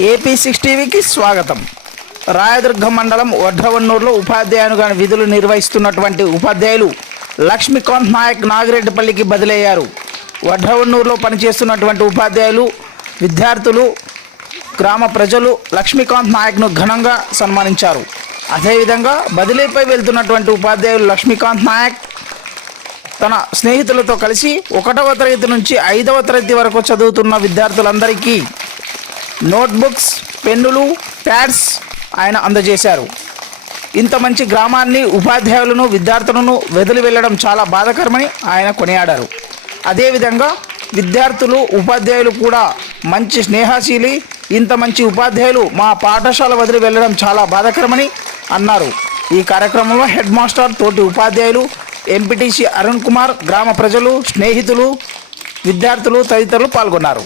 AP six టీవీకి స్వాగతం. రాయదుర్గం మండలం వడ్రవన్నూరులో ఉపాధ్యాయునిగా విధులు నిర్వహిస్తున్నటువంటి ఉపాధ్యాయులు లక్ష్మీకాంత్ నాయక్ నాగిరెడ్డిపల్లికి బదిలయ్యారు. వడ్రవన్నూరులో పనిచేస్తున్నటువంటి ఉపాధ్యాయులు విద్యార్థులు గ్రామ ప్రజలు లక్ష్మీకాంత్ నాయక్ను ఘనంగా సన్మానించారు. అదేవిధంగా బదిలీపై వెళ్తున్నటువంటి ఉపాధ్యాయులు లక్ష్మీకాంత్ నాయక్ తన స్నేహితులతో కలిసి ఒకటవ తరగతి నుంచి ఐదవ తరగతి వరకు చదువుతున్న విద్యార్థులందరికీ నోట్బుక్స్ పెన్నులు ప్యాడ్స్ ఆయన అందజేశారు. ఇంత మంచి గ్రామాన్ని ఉపాధ్యాయులను విద్యార్థులను వెదిలి వెళ్ళడం చాలా బాధాకరమని ఆయన కొనియాడారు. అదేవిధంగా విద్యార్థులు ఉపాధ్యాయులు కూడా మంచి స్నేహశీలి ఇంత మంచి ఉపాధ్యాయులు మా పాఠశాల వదిలి వెళ్ళడం చాలా బాధాకరమని అన్నారు. ఈ కార్యక్రమంలో హెడ్ మాస్టర్ తోటి ఉపాధ్యాయులు ఎంపీటీసీ అరుణ్ కుమార్ గ్రామ ప్రజలు స్నేహితులు విద్యార్థులు తదితరులు పాల్గొన్నారు.